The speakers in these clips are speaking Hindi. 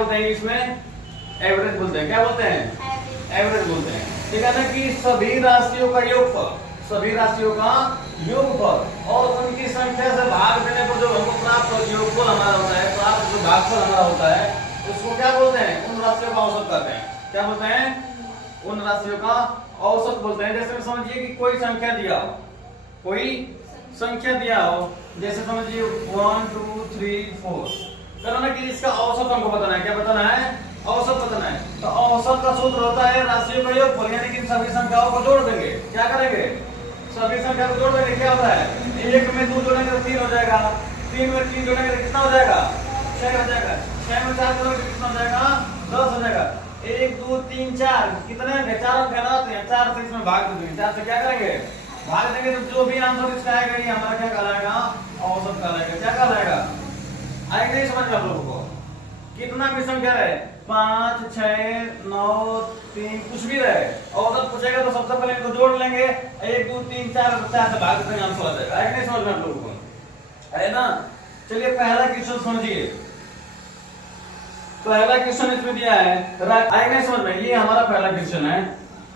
बोलते हैं इंग्लिश में? एवरेज बोलते हैं। क्या बोलते हैं? एवरेज बोलते हैं। ठीक है ना कि सभी राशियों का योगफल, सभी राशियों का योगफल और उनकी संख्या से भाग देने पर जो हमको प्राप्त योगफल हमारा होता है, प्राप्त जो भागफल हमारा होता है, उसको क्या बोलते हैं? उन राशियों का औसत कहते हैं। क्या बोलते हैं? उन राशियों का औसत बोलते हैं। जैसे समझिए कि कोई संख्या दिया हो, कोई संख्या दिया हो, जैसे समझिए 1 2 3 4, करो ना कि इसका औसत हमको बताना है। क्या बताना है? औसत बताना है। तो औसत का सूत्र होता है राशियों का योगफल, यानी कि सभी संख्याओं को जोड़ देंगे। क्या करेंगे? सभी संख्या को जोड़ देंगे। क्या होता है? 1 में 2 जोड़ेंगे तो 3 हो जाएगा, 3 में 3 जोड़ेंगे तो कितना हो जाएगा? 6 हो जाएगा, 6 में 4 जोड़ेंगे तो कितना हो जाएगा? 10 हो जाएगा। 1 2 3 4 कितने होंगे? 4 अंक है ना, तो 4 से इसमें भाग देंगे। 4 से क्या करेंगे? भाग देंगे। तो जो भी आंसर इसका आएगा ये हमारा क्या कहलाएगा? औसत कहलाएगा। क्या कहलाएगा? आएगा नहीं समझ में आप लोगों को? कितना भी संख्या रहे, 5 6 9 3 कुछ भी रहे, औसत पूछेगा तो सबसे पहले इनको जोड़ लेंगे। 1 2 3 4 4 से भाग देंगे, आंसर आ जाएगा। आएगा नहीं समझ में आप लोगों को? है ना? चलिए पहला क्वेश्चन समझिए। पहला क्वेश्चन इसमें दिया है, आएगा नहीं समझ में? ये हमारा पहला क्वेश्चन है।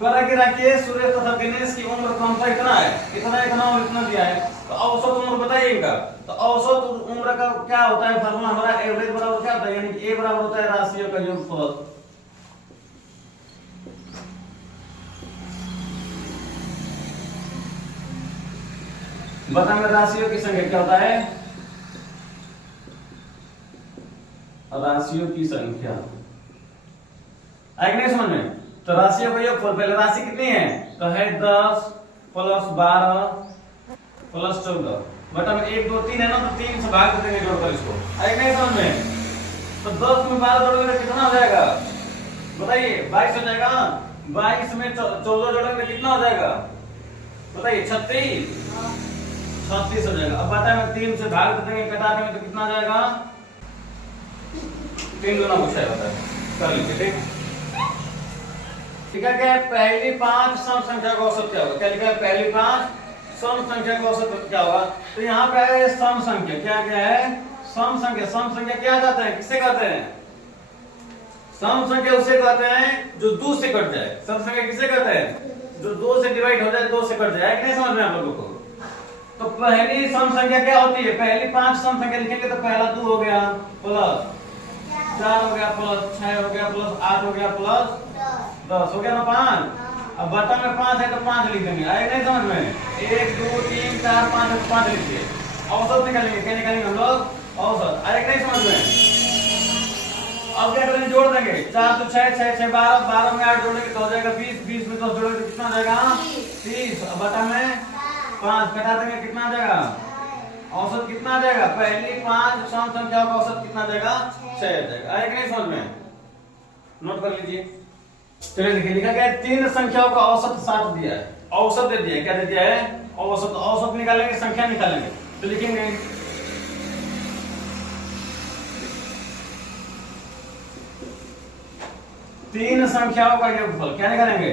कह कि राकेश सुरेश तथा गणेश की उम्र क्रमशः इतना है, इतना और इतना दिया है। तो औसत उम्र बताइए इनका। तो औसत उम्र का क्या होता है फार्मूला? हमारा एवरेज बराबर क्या होता है? यानी कि ए बराबर होता है राशियों का योगफल। बताएंगे राशियों की संख्या क्या होता है? राशियों की संख्या आएगी नहीं समझ में? तो राशियों का योगफल, पहले राशि कितनी है? तो है 10 प्लस 12 प्लस 14, बटा में 1 2 3 है ना, तो 3 से भाग देंगे जोड़कर इसको। आएगी नहीं समझ में? तो 10 में 12 जोड़ोगे तो कितना हो जाएगा? बताइए। 22 हो जाएगा। 22 में 14 जोड़ोगे तो कितना हो जाएगा? बताइए। 36 36 हो जाएगा। अब बटा में 3 से भाग देंगे, कटा देंगे तो कितना हो जाएगा? 3 गुना पूछा है, कर लीजिए। ठीक ठीक है। क्या पहली 5 सम संख्या का औसत क्या होगा? क्या लिखा है? पहली 5 सम संख्या का औसत क्या होगा? तो यहाँ पे है सम संख्या। क्या क्या है? सम संख्या। सम संख्या क्या कहते हैं? किसे कहते हैं? सम संख्या उसे कहते हैं जो 2 से कट जाए। सम संख्या किसे कहते हैं? जो 2 से डिवाइड हो जाए, 2 से कट जाए। नहीं समझ में आप लोगों को? तो पहली सम संख्या क्या होती है? पहली 5 सम संख्या लिखेंगे तो पहला 2 हो गया, प्लस 4 हो गया, प्लस 6 हो गया, प्लस 8 हो गया, प्लस 10 हो गया ना 5। अब बटा में 5 है तो 5 लिख देंगे। आए नहीं समझ में? 1 2 3 4 5 है तो 5 लिखिए। औसत निकालेंगे। क्या निकालेंगे हम लोग? औसत। आए नहीं समझ में? अब क्या करेंगे? जोड़ देंगे। 4 तो 6 6 6 12, 12 में 8 जोड़ेंगे तो हो जाएगा 20, 20 में 10 जोड़ेंगे तो कितना हो जाएगा? 30। अब बटा में 5 कटा देंगे, कितना आ जाएगा? औसत कितना आ जाएगा? पहली 5 सम संख्याओं का औसत कितना आ जाएगा? 6 आ जाएगा। आए नहीं समझ में? नोट कर लीजिए। चलिए देखिए, लिखा गया है 3 संख्याओं का औसत 7 दिया है। औसत दे दिया है। क्या दे दिया है? औसत। औसत निकालेंगे, संख्या निकालेंगे। तो लिखेंगे 3 संख्याओं का योगफल। क्या निकालेंगे?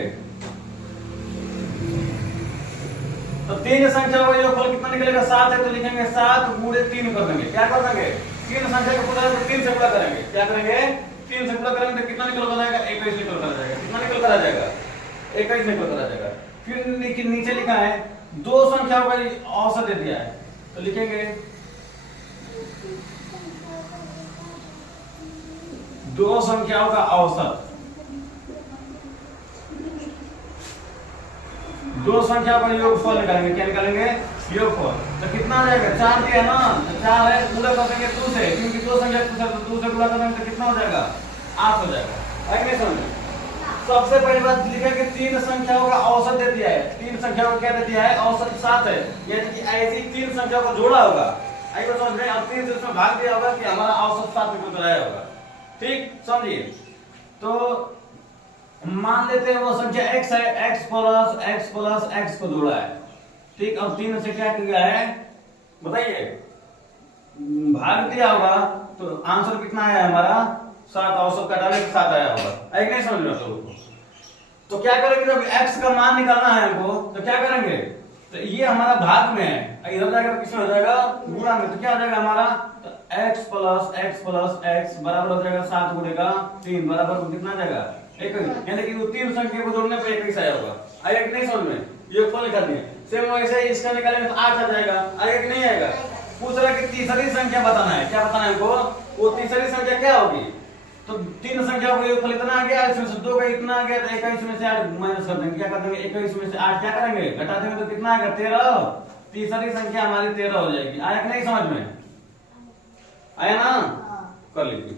तो 3 संख्याओं का योगफल कितना निकलेगा? 7 है तो लिखेंगे 7 गुणे 3 कर देंगे। क्या कर देंगे? 3 संख्या को पूरा 3 से गुणा करेंगे। क्या करेंगे? 3 से गुणा करेंगे तो कितना निकल कर आ जाएगा? 21 निकल कर आ जाएगा। कितना निकल कर आ जाएगा? 21 निकल कर आ जाएगा। फिर नीचे लिखा है 2 संख्याओं का औसत दे दिया है, तो लिखेंगे 2 संख्याओं का औसत। 2 संख्या का योगफल निकालेंगे। क्या निकालेंगे? योगफल। तो कितना आ जाएगा? 4 दिया ना, तो 4 है, गुणा कर देंगे 2 से, क्योंकि 2 संख्या पूछा तो 2 से गुणा करेंगे तो कितना हो जाएगा? 8 हो जाएगा। आगे समझ। सबसे पहली बात लिखा कि 3 संख्याओं का औसत दे दिया है। 3 संख्याओं का क्या दे दिया है? औसत 7 है, यानी कि ऐसी 3 संख्याओं को जोड़ा होगा। आइए समझ में। अब 3 से उसमें भाग दिया होगा कि हमारा औसत 7 निकल कर आया होगा। ठीक समझिए। तो मान लेते हैं वो संख्या x है, x प्लस x को जोड़ा है। ठीक। अब 3 से क्या किया है? बताइए। भाग दिया होगा तो आंसर कितना आया हमारा? 7। औसत का डाले 7 आया होगा। एक नहीं समझ में आप लोगों को? तो क्या करेंगे? जब x का मान निकालना है हमको तो क्या करेंगे? तो ये हमारा भाग में है, इधर जाकर किसमें हो जाएगा? गुणा में। तो क्या हो जाएगा हमारा? तो x प्लस x बराबर हो जाएगा 7 गुणेगा 3 बराबर कितना जाएगा 21, यानी कि वो तीन संख्या को जोड़ने पे 21 आया होगा। आएगा कि नहीं समझ में? योगफल निकाल दिए। सेम वैसे इसका निकालेंगे तो 8 आ जाएगा। आएगा कि नहीं आएगा? पूछ रहा है कि तीसरी संख्या बताना है। क्या बताना है हमको? वो तीसरी संख्या क्या होगी? तो तीन संख्या को योगफल इतना आ गया, इसमें से 2 का इतना आ गया, तो 21 में से 8 माइनस कर देंगे। क्या कर देंगे? 21 में से 8 क्या करेंगे? घटा देंगे तो कितना आएगा? 13। तीसरी संख्या हमारी 13 हो जाएगी। आया कि नहीं समझ में? आया ना? कर लीजिए।